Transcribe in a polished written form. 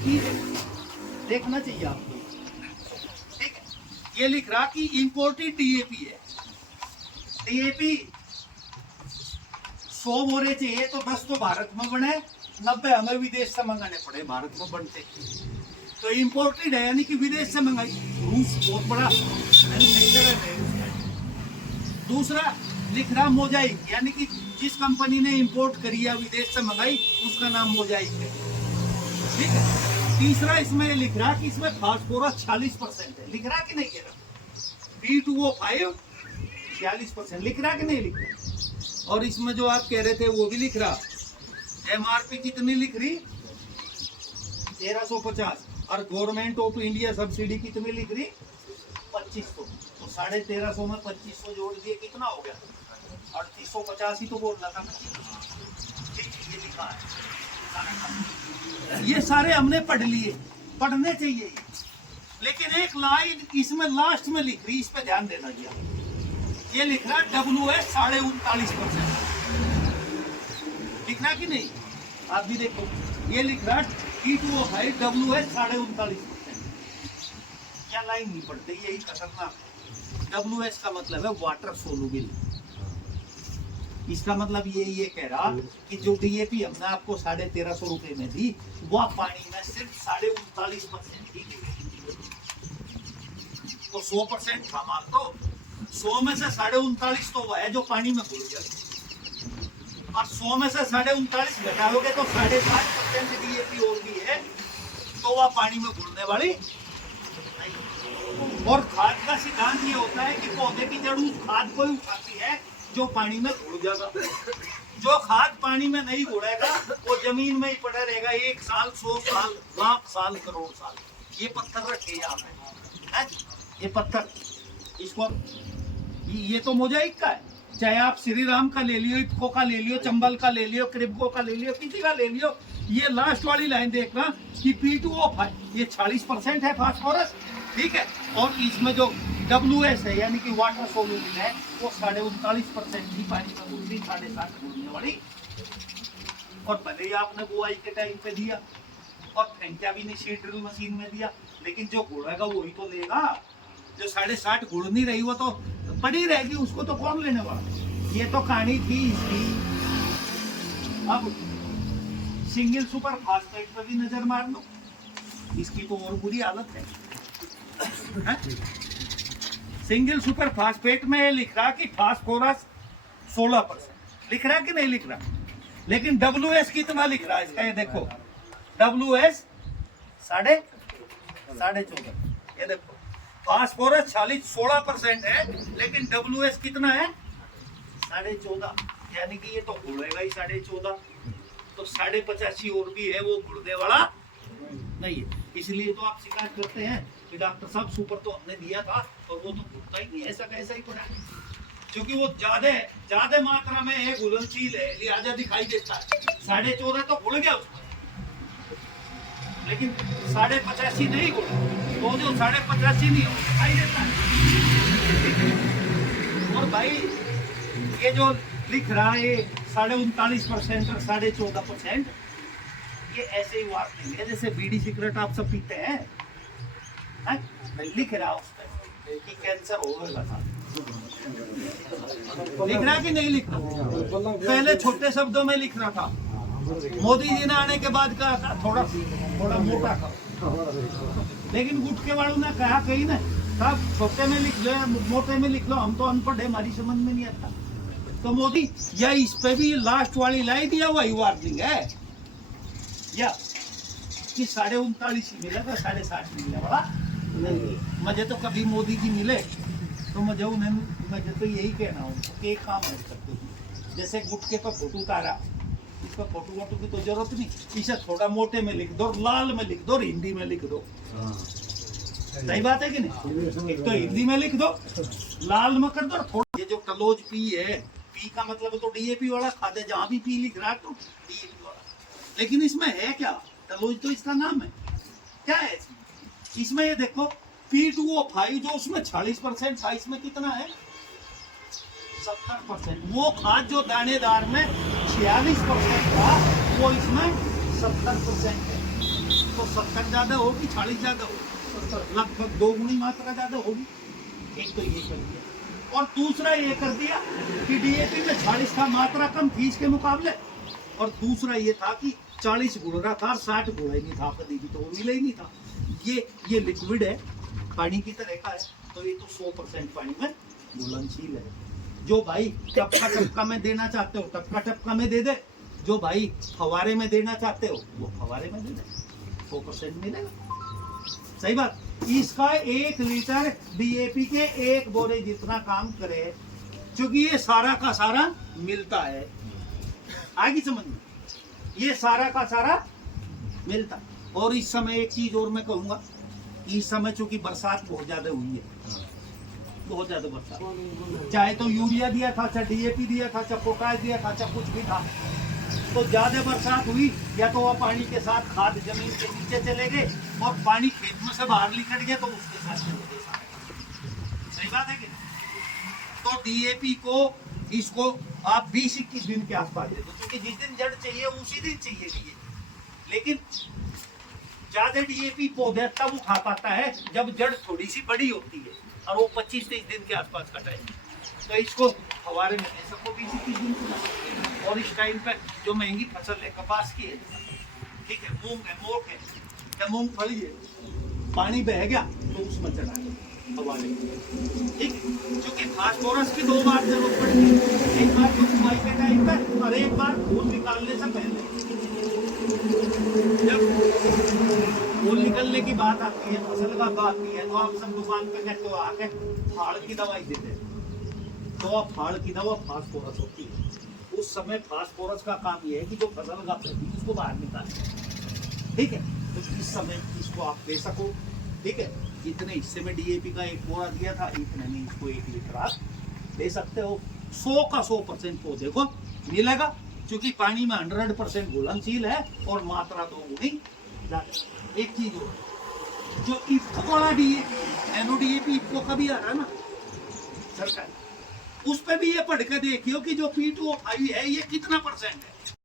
देखना चाहिए आपको। ठीक है, ये लिख रहा कि इंपोर्टेड डीएपी है। डीएपी 100 बोरे चाहिए तो 10 तो भारत में बने, 90 हमें विदेश से मंगाने पड़े, भारत में बनते। तो इंपोर्टेड है यानी कि विदेश से मंगाई। रूस बहुत बड़ा मैन्युफैक्चरर है। दूसरा लिख रहा मोजाइक, यानी कि जिस कंपनी ने इंपोर्ट करी या विदेश से मंगाई उसका नाम मोजाइक है। ठीक है। तीसरा इसमें लिख रहा कि इसमें फास्फोरस 46% है। लिख रहा कि नहीं कह रहा? P2O5 46% लिख रहा कि नहीं लिख रहा? और इसमें जो आप कह रहे थे वो भी लिख रहा। एमआरपी कितनी लिख रही? 1350। और गवर्नमेंट ऑफ इंडिया सब्सिडी कितनी लिख रही? 2500। तो 1350 में 2500 जोड़ दिए, कितना हो गया? 3850 ही तो बोल रहा था ना। ठीक, ये लिखा है। ये सारे हमने पढ़ लिए, पढ़ने चाहिए। लेकिन एक लाइन इसमें लास्ट में लिख रही, इस पे ध्यान देना दिया। ये लिख रहा WS 39.5%। लिखना कि नहीं? आप भी देखो, ये लिख रहा P2O5 WS 39.5%। क्या लाइन नहीं पढ़ते, यही खतरनाक। WS का मतलब है वाटर सोलुबल। इसका मतलब ये कह रहा कि जो डीएपी हमने आपको 1350 रुपए में दी, वह पानी में सिर्फ 39.5% ही गिरी। तो 100% था माल, तो 100 में से 39.5 तो वह है जो पानी में घुल गया। और 100 में से 39.5 घटाओगे तो 7.5% डीएपी और भी है, तो वह पानी में घुलने वाली नहीं। और खाद का सिद्धांत ये होता है कि पौधे की जड़ उस खाद को ही उठाती है जो पानी में घुल जाएगा। जो खाद पानी में नहीं घुलेगा वो जमीन में ही पड़ा रहेगा, 1 साल, 100 साल, लाख साल, करोड़ साल। ये पत्थर रखे यहाँ पे, ये पत्थर, इसको ये तो मोजाइक का है। चाहे आप श्री राम का ले लियो, इफ्को का ले लियो, चंबल का ले लियो, क्रिप्को का ले लियो, किसी का ले लियो। ये लास्ट वाली लाइन देखना कि P2O5 ये 40% है फास्फोरस। ठीक है। और इसमें जो WS है यानी कि वाटर सोल्यूबल है वो 39.5% ही पानी में घुलती, 7.5 घुलने वाली। और भले ही आपने बुआई के टाइम पे दिया और फेंका भी नहीं, सीड ड्रिल मशीन में दिया, लेकिन जो घुलेगा वही तो लेगा। जो 7.5 घुल नहीं रही वो तो पड़ी रहेगी, उसको तो कौन लेने वाला। ये तो कहानी थी इसकी। अब सिंगल सुपर फास्फेट पे भी नजर मार लो, इसकी तो और बुरी हालत है। सिंगल सुपर फास्फेट में लिख रहा कि फास्फोरस 16% लिख रहा कि नहीं लिख रहा। लेकिन WS कितना लिख रहा है इसका, ये देखो WS 14.5। ये देखो फास्फोरस 16% है, लेकिन WS कितना है? 14.5। यानी कि ये तो घुलेगा ही 14.5। तो 85.5 और भी है, वो घुलने वाला नहीं है। इसलिए तो आप शिकायत करते हैं कि डॉक्टर साहब सुपर तो हमने दिया था और वो तो घुलता ही नहीं, ऐसा कैसा ही पड़ा। क्योंकि वो ज्यादा मात्रा में है, घुलनशील है, लिहाजा दिखाई देता है। 14.5 तो घुल गया उसमें, लेकिन 85.5 नहीं घुला, तो जो 85.5 नहीं हो दिखाई देता है। और भाई ये जो लिख रहा है 39.5% और 14.5%, ये ऐसे ही वार्निंग है जैसे बीड़ी सिगरेट आप सब पीते हैं। लिख रहा उस पर कि कैंसर होगा, लिख रहा कि नहीं लिख रहा? पहले छोटे शब्दों में लिख रहा था, मोदी जी ने आने के बाद कहा था थोड़ा मोटा खाओ, लेकिन गुटके वालों ने कहा कहीं ना साहब छोटे में लिख लो या मोटे में लिख लो, हम तो अनपढ़ है, हमारी समझ में नहीं आता। तो मोदी या इस पे भी लास्ट वाली लाइन या वही वार्निंग है या कि 39.5 मिलेगा, 7.5 मिलने वाला नहीं। मुझे तो कभी मोदी जी मिले तो मुझे तो यही कहना उनको कि एक काम है करते, जैसे गुटके का फोटो उतारा, इसका फोटो की तो जरूरत नहीं, इसे थोड़ा मोटे में लिख दो, लाल में लिख दो, हिंदी में लिख दो। सही बात है कि नहीं? एक तो हिंदी में लिख दो, लाल में कर दो थोड़ा। ये जो टलोज पी है, पी का मतलब तो डीएपी वाला खाद है, जहां भी पी लिख रहा है तो डीएपी वाला। लेकिन इसमें है क्या? टलोज तो इसका नाम है। क्या है इसमें? ये देखो P2O5 जो उसमें 40% था, इसमें कितना है? 70%। वो खाद जो दानेदार में 46% था, वो इसमें 70% है। तो 70 ज्यादा होगी, 40 ज्यादा होगी, लगभग 2 गुनी मात्रा ज्यादा होगी। एक तो ये कर दिया, और दूसरा ये कर दिया कि डीएपी में 40 था, मात्रा कम थी इसके मुकाबले, और दूसरा ये था कि 40 घुल रहा था, 60 घुला ही नहीं था, कभी भी तो वो मिला ही नहीं था। ये लिक्विड है, पानी की तरह का है, तो ये तो 100% पानी में घुलनशील है। जो भाई टपका टपका में देना चाहते हो टपका टपका में दे दे, जो भाई फवारे में देना चाहते हो वो फवारे में दे दे, 100% मिलेगा। सही बात। इसका 1 लीटर डीएपी के 1 बोरे जितना काम करे, क्योंकि ये सारा का सारा मिलता है। आगे समझ में, ये सारा का सारा मिलता है। और इस समय एक चीज और मैं कहूंगा, इस समय चूंकि बरसात बहुत ज्यादा हुई है, बहुत ज्यादा बरसात, चाहे तो यूरिया दिया था, चाहे डीएपी दिया था, चाहे पोटाश दिया था, चाहे कुछ भी था, तो ज्यादा बरसात हुई या तो वह पानी के साथ खाद जमीन के नीचे चले गए, और पानी खेत में से बाहर निकल गया तो उसके साथ चले गए। सही बात है कि नहीं? तो डीएपी को इसको आप 20-21 दिन के आसपास दे दो, क्योंकि जिस दिन जड़ चाहिए उसी दिन चाहिए डीएपी। लेकिन ज्यादा डीएपी पौधे तब उठा पाता है जब जड़ थोड़ी सी बड़ी होती है, और वो 25-23 दिन के आसपास का टाइम, तो इसको फवारे में दे सको 20-21 दिन। और इस टाइम पर जो महंगी फसल है कपास की है, ठीक है, मूंग है, मोट है या मूंगफली है, पानी बह गया तो उसमें चढ़ा दो फवारे में, ठीक है। क्योंकि फास्फोरस की 2 बार जरूरत पड़ती है, एक बार जो बुआई के टाइम पर और एक बार फूल निकालने से पहले। जब फूल निकलने की बात आती है, फसल का बात आती है, तो आप सब दुकान पे कहते हो आके फाड़ की दवाई देते हैं, तो फाड़ की दवा फास्फोरस होती है। उस समय फास्फोरस का काम ये है कि जो फसल का है उसको बाहर निकाले, ठीक है। तो इस समय इसको आप दे सको, ठीक है। इतने हिस्से में डीएपी का 1 बोरा दिया था, इतने में इसको 1 लीटर आप दे सकते हो। 100 का 100% पौधे को मिलेगा, क्योंकि पानी में 100% घुलनशील है और मात्रा 2 गुनी ज्यादा। एक चीज और, जो इफ्को वाला डीएपी, एनओडीएपी इफ्को का भी आ रहा है ना सरकार, उस पे भी ये पढ़ के देखियो कि जो P2O5 है ये कितना % है।